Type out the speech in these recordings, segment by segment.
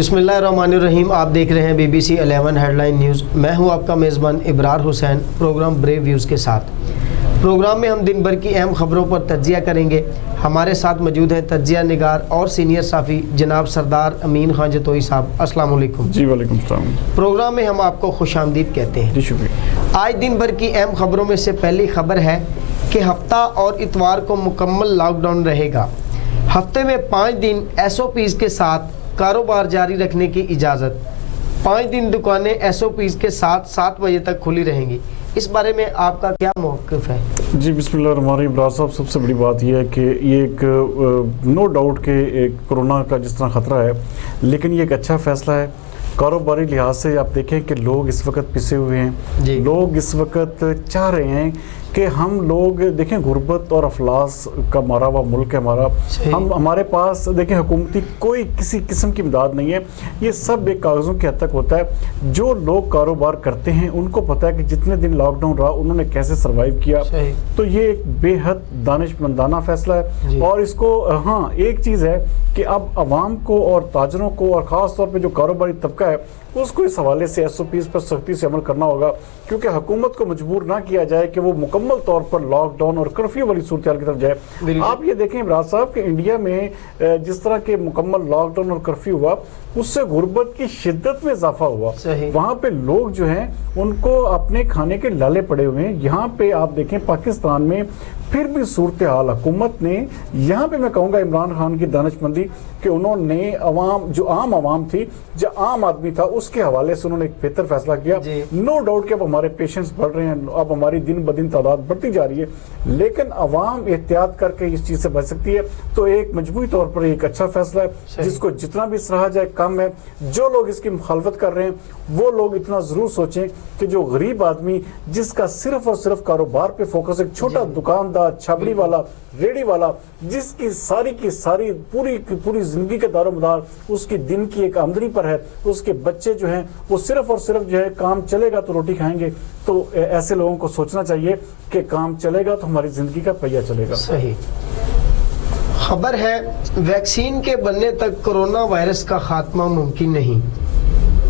बिस्मिल्लाहिर्रहमानिर्रहीम। आप देख रहे हैं BBC 11 हेडलाइन न्यूज़। मैं हूं आपका मेज़बान Ibrar Hussain, programme brave views के साथ। प्रोग्राम में हम दिन भर की अहम खबरों पर तज्जिया करेंगे। हमारे साथ मौजूद हैं तज्जिया निगार और सीनियर साफ़ी जनाब सरदार अमीन खान जतोई साहब। अस्सलाम वालेकुम। जी वालेकुम सलाम। प्रोग्राम में हम आपको खुशामदीद कहते हैं। जी शुक्रिया। आज दिन भर की अहम खबरों में से पहली खबर है कि हफ्ता और इतवार को मुकम्मल लॉकडाउन रहेगा। हफ्ते में 5 दिन SOPs के साथ कारोबार जारी रखने की इजाज़त। 5 दिन दुकानें SOPs के साथ 7 बजे तक खुली रहेंगी। इस बारे में आपका क्या मौक़िफ़ है? जी बिस्मिल्लाहिर्रहमानिर्रहीम। इब्रार साहब, सबसे बड़ी बात यह है कि ये एक नो डाउट के एक कोरोना का जिस तरह ख़तरा है, लेकिन ये एक अच्छा फ़ैसला है। कारोबारी लिहाज से आप देखें कि लोग इस वक्त पिसे हुए हैं। लोग इस वक्त चाह रहे हैं कि हम लोग देखें, गुर्बत और अफलास का मारा हुआ मुल्क है हमारा। हमारे पास देखें हुकूमती कोई किसी किस्म की इमदाद नहीं है। ये सब एक कागज़ों की हद तक होता है। जो लोग कारोबार करते हैं उनको पता है कि जितने दिन लॉकडाउन रहा उन्होंने कैसे सर्वाइव किया। तो ये एक बेहद दानिशमंदाना फैसला है। और इसको हाँ, एक चीज़ है कि अब आवाम को और ताजरों को और ख़ास तौर पर जो कारोबारी तबका है उसको इस हवाले से SOPs पर सख्ती से अमल करना होगा, क्योंकि हुकूमत को मजबूर ना किया जाए कि वो मुकम्मल तौर पर लॉकडाउन और कर्फ्यू वाली सूरत की तरफ जाए। आप ये देखें इमरान साहब कि इंडिया में जिस तरह के मुकम्मल लॉकडाउन और कर्फ्यू हुआ उससे गुर्बत की शिद्दत में इजाफा हुआ। वहाँ पे लोग जो हैं उनको अपने खाने के लाले पड़े हुए हैं। यहाँ पे आप देखें पाकिस्तान में फिर भी सूरत हाल हुकूमत ने, यहाँ पे मैं कहूँगा इमरान खान की दानिशमंदी कि उन्होंने अवाम, जो आम आवाम थी, जो आम आदमी था, उसके हवाले से उन्होंने एक बेहतर फैसला किया। नो डाउट कि अब हमारे पेशेंट्स बढ़ रहे हैं, अब हमारी दिन ब दिन तादाद बढ़ती जा रही है, लेकिन अवाम एहतियात करके इस चीज़ से बच सकती है। तो एक मजबूरी तौर पर एक अच्छा फैसला है जिसको जितना भी सराहा जाए कम है। जो लोग इसकी मुखालफत कर रहे हैं वो लोग इतना ज़रूर सोचें कि जो गरीब आदमी जिसका सिर्फ और सिर्फ कारोबार पे फोकस, एक छोटा दुकानदार, छाबड़ी वाला, रेडी वाला, जिसकी सारी की सारी पूरी जिंदगी का दारोमदार उसकी दिन की एक आमदनी पर है, उसके बच्चे जो हैं वो सिर्फ और सिर्फ जो है काम चलेगा तो रोटी खाएंगे। तो ऐसे लोगों को सोचना चाहिए कि काम चलेगा तो हमारी जिंदगी का पहिया चलेगा। सही खबर है, वैक्सीन के बनने तक कोरोना वायरस का खात्मा मुमकिन नहीं।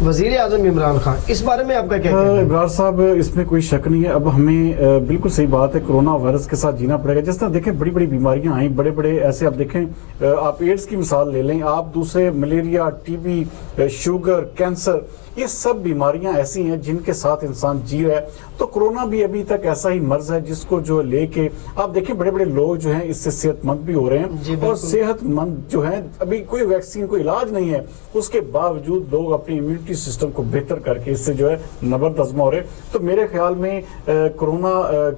वज़ीर आज़म इमरान खान, इस बारे में आपका क्या कहना है? इब्रार साहब, इसमें कोई शक नहीं है। अब हमें बिल्कुल सही बात है, कोरोना वायरस के साथ जीना पड़ेगा। जिस तरह देखें बड़ी बड़ी बीमारियां आई, बड़े बड़े ऐसे आप देखें, आप एड्स की मिसाल ले लें, आप दूसरे मलेरिया, TB, शुगर, कैंसर, ये सब बीमारियां ऐसी हैं जिनके साथ इंसान जी रहा है। तो कोरोना भी अभी तक ऐसा ही मर्ज है जिसको जो लेके आप देखें बड़े बड़े लोग जो हैं इससे सेहतमंद भी हो रहे हैं। और सेहतमंद जो हैं, अभी कोई वैक्सीन, कोई इलाज नहीं है, उसके बावजूद लोग अपनी इम्यूनिटी सिस्टम को बेहतर करके इससे जो है नबर्द आजमा हो रहे। तो मेरे ख्याल में कोरोना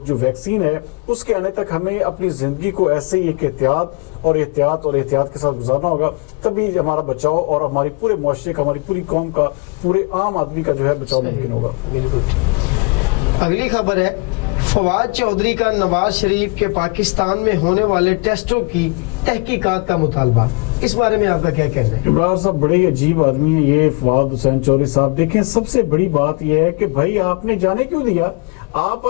जो वैक्सीन है उसके आने तक हमें अपनी जिंदगी को ऐसे ही एक एहतियात के साथ गुजारना होगा, तभी हमारा बचाव और हमारी पूरे मुआशरे का, हमारी पूरी कौम का, पूरे आम आदमी का जो है बचाव मुमकिन होगा। अगली खबर है, फवाद चौधरी का नवाज शरीफ के पाकिस्तान में होने वाले टेस्टों की तहकीकात का मुतालबा। इस बारे में आपका क्या कहना है? इब्रार साहब, बड़े ही अजीब आदमी है ये फवाद हुसैन चौधरी साहब। देखें, सबसे बड़ी बात यह है कि भाई आपने जाने क्यों दिया? आप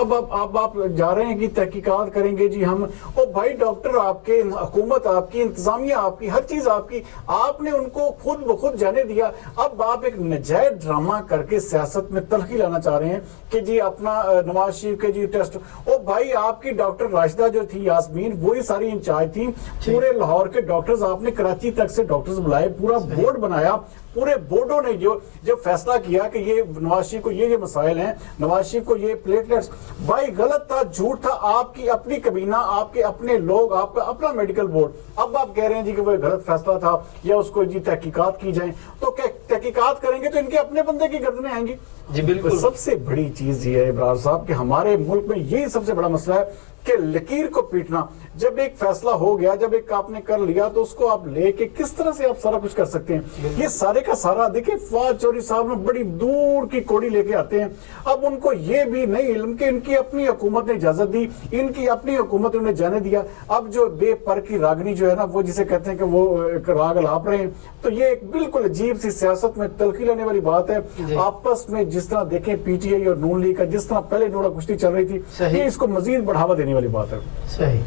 जा रहे हैं कि तहकीकात करेंगे जी हम, और भाई डॉक्टर आपके, हुकूमत आपकी, इंतजामिया आपकी, हर चीज आपकी, आपने उनको खुद ब खुद जाने दिया। अब आप एक नजायज ड्रामा करके सियासत में तलखी लाना चाह रहे हैं कि जी अपना नवाज शरीफ के जी टेस्ट। ओ भाई, आपकी डॉक्टर राशिदा जो थी, यास्मीन, वही सारी इंचार्ज थी। पूरे लाहौर के डॉक्टर्स, आपने कराची तक से डॉक्टर्स बुलाए, पूरा बोर्ड बनाया, पूरे बोर्डों ने जो फैसला किया कि ये नवाज शरीफ को ये मसाइल हैं, नवाज शरीफ को ये प्लेटलेट्स, भाई गलत था, झूठ था, आपकी अपनी कबीना, आपके अपने लोग, आपका अपना मेडिकल बोर्ड। अब आप कह रहे हैं जी कि वो गलत फैसला था या उसको जी तहकीकात की जाए। तो तहकीकात करेंगे तो इनके अपने बंदे की गर्दनें आएंगी। जी बिल्कुल। सबसे बड़ी चीज ये है इब्रार साहब कि हमारे मुल्क में यही सबसे बड़ा मसला है कि लकीर को पीटना। जब एक फैसला हो गया, जब एक आपने कर लिया, तो उसको आप लेके किस तरह से आप सारा कुछ कर सकते हैं? ये सारे का सारा देखिए, फवाद चौधरी साहब ने बड़ी दूर की कोड़ी लेके आते हैं। अब उनको ये भी नहीं इल्म कि इनकी अपनी हुकूमत ने इजाजत दी, इनकी अपनी हुकूमत ने उन्हें जाने दिया। अब जो बेपर की रागनी जो है ना, वो जिसे कहते हैं कि वो एक राग लाप रहे हैं, तो ये एक बिल्कुल अजीब सी सियासत में तलखी लेने वाली बात है। आपस में जिस तरह देखें PTI और नून लीग का जिस तरह पहले नोड़ा कुश्ती चल रही थी, ये इसको मजीद बढ़ावा देने वाली बात है। सही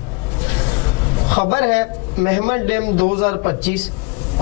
खबर है, मेहमद डैम 2025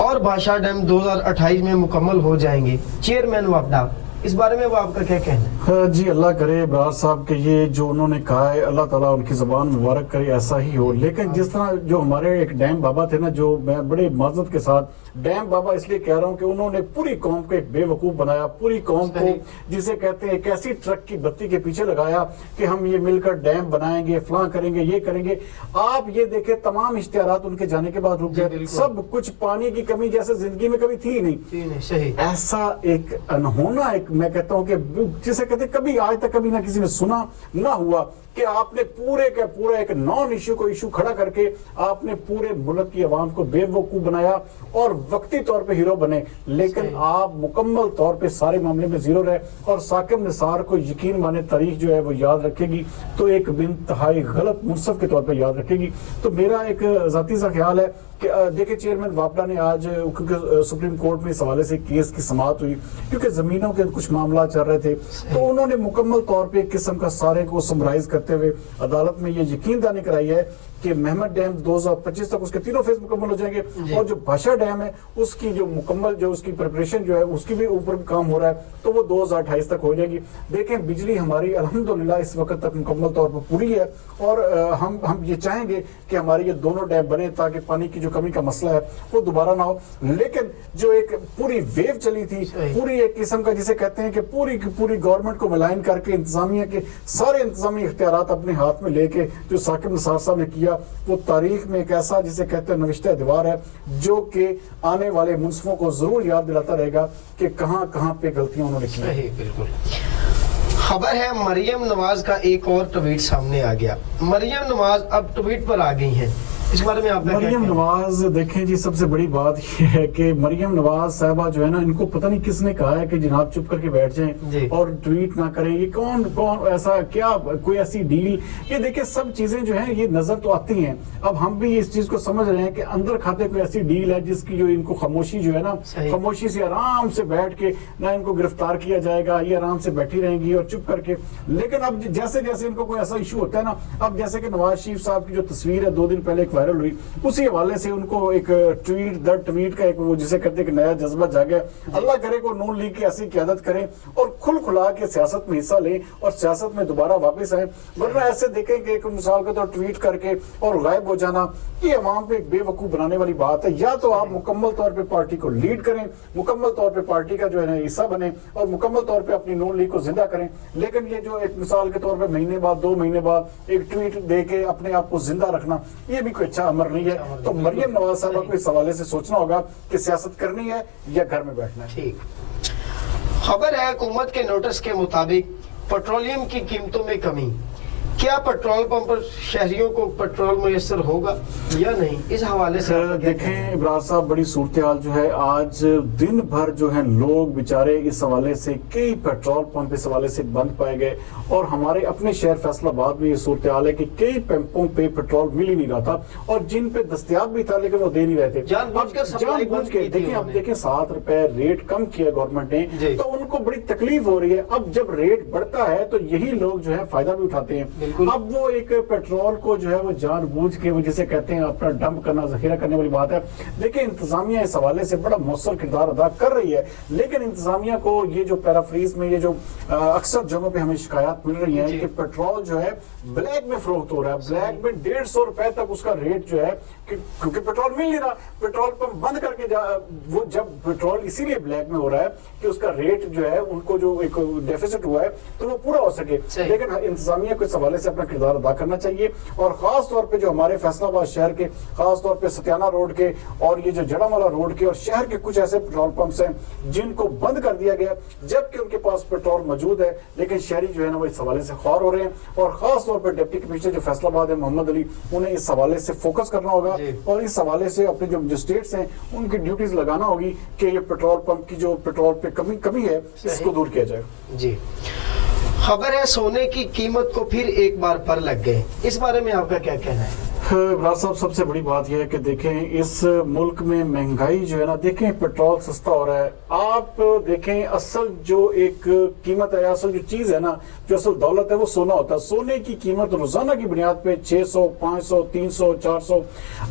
और भाषा डैम 2028 में मुकम्मल हो जाएंगे। चेयरमैन वापडा, इस बारे में वो आपका क्या कहना है? हाँ जी, अल्लाह करे बरार साहब के ये जो उन्होंने कहा है, अल्लाह ताला उनकी ज़बान मुबारक करे ऐसा ही हो। लेकिन जिस तरह जो हमारे एक डैम बाबा थे ना, जो मैं बड़े माजरत के साथ डैम बाबा इसलिए कह रहा हूँ कि उन्होंने पूरी कौम को एक बेवकूफ़ बनाया, पूरी कौम को जिसे कहते हैं एक ऐसी ट्रक की बत्ती के पीछे लगाया कि हम ये मिलकर डैम बनाएंगे, फलां करेंगे, ये करेंगे। आप ये देखें, तमाम इश्तिहारात उनके जाने के बाद रुक गए, सब कुछ पानी की कमी जैसे जिंदगी में कभी थी नहीं। सही। ऐसा एक अनहोना, एक मैं कहता हूँ कि जिसे कहते कभी आज तक कभी ना किसी ने सुना ना हुआ कि आपने पूरे का पूरा एक नॉन इश्यू को इशू खड़ा करके आपने पूरे मुल्क की आवाम को बेवकूफ बनाया और वक्ती तौर पे हीरो बने। लेकिन आप मुकम्मल तौर पे सारे मामले में जीरो रहे। और साकिब निसार को यकीन माने तारीख जो है वो याद रखेगी तो एक बिंतहाई गलत मुनसफ के तौर पे याद रखेगी। तो मेरा एक जाती सा ख्याल है कि देखिए, चेयरमैन वापडा ने आज क्योंकि सुप्रीम कोर्ट में इस हवाले से केस की समाअत हुई क्योंकि जमीनों के कुछ मामला चल रहे थे, तो उन्होंने मुकम्मल तौर पे एक किस्म का सारे को समराइज करते हुए अदालत में ये यकीनदानी कराई है कि महमद डैम 2025 तक उसके तीनों फेज मुकम्मल हो जाएंगे और जो भाषा डैम है उसकी जो मुकम्मल जो उसकी प्रिपरेशन जो है उसकी भी ऊपर काम हो रहा है, तो वो 2028 तक हो जाएगी। देखें, बिजली हमारी अल्हम्दुलिल्लाह इस वक्त तक मुकम्मल तौर पर पूरी है और हम ये चाहेंगे कि हमारे ये दोनों डैम बने ताकि पानी की जो कमी का मसला है वो दोबारा ना हो। लेकिन जो एक पूरी वेव चली थी, पूरी एक किस्म का जिसे कहते हैं कि पूरी की पूरी गवर्नमेंट को मिलाइन करके इंतजामिया के सारे इंतजामी इख्तियारात अपने हाथ में लेके जो साकिब निसार साहब ने किया, वो तारीख में एक ऐसा जिसे कहते हैं नविश्ता दीवार है जो कि आने वाले मुनसिफों को जरूर याद दिलाता रहेगा कि कहां कहां पे गलतियां उन्होंने की। बिल्कुल। खबर है मरियम नवाज का एक और ट्वीट सामने आ गया। मरियम नवाज अब ट्वीट पर आ गई हैं, इस बारे में आप मरियम नवाज, देखें जी, सबसे बड़ी बात यह है कि मरियम नवाज साहबा जो है ना, इनको पता नहीं किसने कहा है कि जनाब चुप करके बैठ जाएं और ट्वीट ना करें। ये कौन कौन ऐसा क्या कोई ऐसी डील, ये देखिए सब चीजें जो है ये नजर तो आती हैं। अब हम भी इस चीज को समझ रहे हैं कि अंदर खाते कोई ऐसी डील है जिसकी जो इनको खामोशी जो है ना, खामोशी से आराम से बैठ के ना इनको गिरफ्तार किया जाएगा, ये आराम से बैठी रहेंगी और चुप करके। लेकिन अब जैसे जैसे इनको कोई ऐसा इशू होता है ना, अब जैसे कि नवाज शरीफ साहब की जो तस्वीर है 2 दिन पहले वायरल हुई, उसी हवाले से उनको एक ट्वीट दर ट्वीट का एक वो जिसे कहते हैं कि नया जज्बा जागे। अल्लाह करे को नून लीग की ऐसी क़यादत करें और खुल खुला के सियासत में हिस्सा लें और सियासत में दोबारा वापस आए। वरना ऐसे देखें कि एक मिसाल के तौर ट्वीट करके और गायब हो जाना, ये अवाम पे एक बेवकूफ बनाने वाली बात है। या तो आप मुकम्मल तौर पे पार्टी को लीड करें, मुकम्मल तौर पे पार्टी का जो है हिस्सा बने और मुकम्मल तौर पे अपनी नून लीग को जिंदा करें। लेकिन ये जो एक मिसाल के तौर पे महीने बाद 2 महीने बाद एक ट्वीट दे के अपने आप को जिंदा रखना, ये भी कोई अच्छा अमर नहीं है। तो मरियम नवाज साहब को इस हवाले से सोचना होगा कि सियासत करनी है या घर में बैठना है। ठीक। खबर है हुकूमत के नोटिस के मुताबिक पेट्रोलियम की कीमतों में कमी। क्या पेट्रोल पंप पर शहरियों को पेट्रोल मुयस्सर होगा या नहीं, इस हवाले से देखें इब्रार साहब, बड़ी सूरत हाल जो है आज दिन भर जो है लोग बेचारे इस हवाले से कई पेट्रोल पंप इस हवाले से बंद पाए गए और हमारे अपने शहर फैसलाबाद में ये सूरत हाल है कि कई पंपों पे पेट्रोल मिल ही नहीं रहा था और जिन पे दस्तयाब भी था लेकिन वो दे नहीं रहे थे। जानबूझ के देखिए, अब देखें 7 रुपए रेट कम किया गवर्नमेंट ने, तो उनको बड़ी तकलीफ हो रही है। अब जब रेट बढ़ता है तो यही लोग जो है फायदा भी उठाते हैं। अब वो एक पेट्रोल को जो है वो जानबूझ के वो जिसे कहते हैं अपना डंप करना, जखीरा करने वाली बात है। देखिए, इंतजामिया इस हवाले से बड़ा मौसर किरदार अदा कर रही है, लेकिन इंतजामिया को ये जो पैराफ्रीज में ये जो अक्सर जगहों पे हमें शिकायत मिल रही है कि पेट्रोल जो है ब्लैक में फरोख्त हो रहा है। ब्लैक में 150 रुपए तक उसका रेट जो है, क्योंकि पेट्रोल मिल नहीं रहा, पेट्रोल पंप बंद करके वो जब पेट्रोल इसीलिए ब्लैक में हो रहा है कि उसका रेट जो है उनको जो एक डेफिसिट हुआ है तो वो पूरा हो सके। लेकिन इंतजामिया को इस हवाले से अपना किरदार अदा करना चाहिए और खास तौर पे जो हमारे फैसलाबाद शहर के, खास तौर पे सत्याना रोड के और ये जो जड़ावाला रोड के और शहर के कुछ ऐसे पेट्रोल पंप्स हैं जिनको बंद कर दिया गया जबकि उनके पास पेट्रोल मौजूद है, लेकिन शहरी जो है ना वो इस हवाले से ख्वार हो रहे हैं। और खास तौर पर डिप्टी कमिश्नर जो फैसलाबाद है मोहम्मद अली, उन्हें इस हवाले से फोकस करना होगा और इस हवाले से अपने जो मजिस्ट्रेट्स हैं उनकी ड्यूटीज लगाना होगी कि ये पेट्रोल पंप की जो पेट्रोल पे कमी है इसको दूर किया जाए। जी। खबर है सोने की कीमत को फिर एक बार पर लग गए, इस बारे में आपका क्या कहना है? इमरान साहब, सबसे बड़ी बात यह है कि देखें इस मुल्क में महंगाई जो है ना, देखें पेट्रोल सस्ता हो रहा है। आप देखें असल जो एक कीमत है, असल जो चीज है ना, जो असल दौलत है वो सोना होता है। सोने की कीमत रोजाना की बुनियाद पे 600, 500, 300, 400,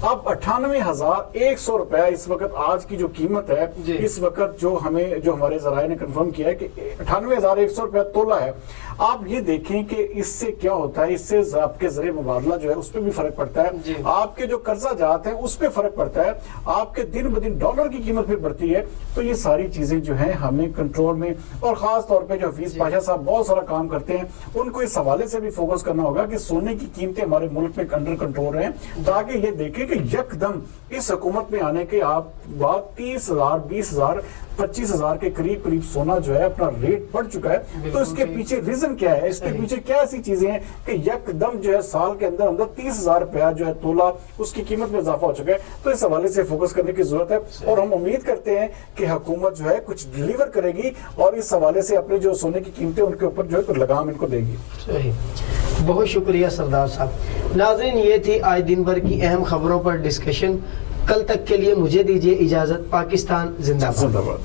अब 98,100 रुपया इस वक्त आज की जो कीमत है। इस वक्त जो हमारे जराये ने कंफर्म किया है कि 98,100 रुपया तोला है। आप ये देखें कि इससे क्या होता है, इससे आपके जरिए मुबादला जो है उस पर भी फर्क पड़ता है, आपके जो कर्जा जात है उस पर फर्क पड़ता है, आपके दिन ब दिन डॉलर की कीमत भी बढ़ती है। तो ये सारी चीजें जो है हमें कंट्रोल में, और खास तौर पे जो हफीज पाशा साहब बहुत सारा काम करते हैं, उनको इस हवाले से भी फोकस करना होगा कि सोने की कीमतें हमारे मुल्क में अंडर कंट्रोल रहें, ताकि ये देखें कि यकदम इस हुकूमत में आने के आप बात 30,000, 20,000, 25,000 के करीब सोना जो है अपना रेट बढ़ चुका है। तो इसके पीछे रीजन क्या है, इसके पीछे क्या ऐसी चीजें हैं कि यकदम जो है साल के अंदर 30,000 रुपया जो है तोला उसकी कीमत में इजाफा हो चुका है। तो इस हवाले से फोकस करने की जरूरत है, और हम उम्मीद करते हैं कि हुकूमत जो है कुछ डिलीवर करेगी और इस हवाले से अपने जो सोने की कीमतें उनके ऊपर जो है कुछ लगाम इनको देगी। सही, बहुत शुक्रिया सरदार साहब। नाज़रीन, ये थी आज दिन भर की अहम खबरों पर डिस्कशन। कल तक के लिए मुझे दीजिए इजाजत। पाकिस्तान जिंदाबाद।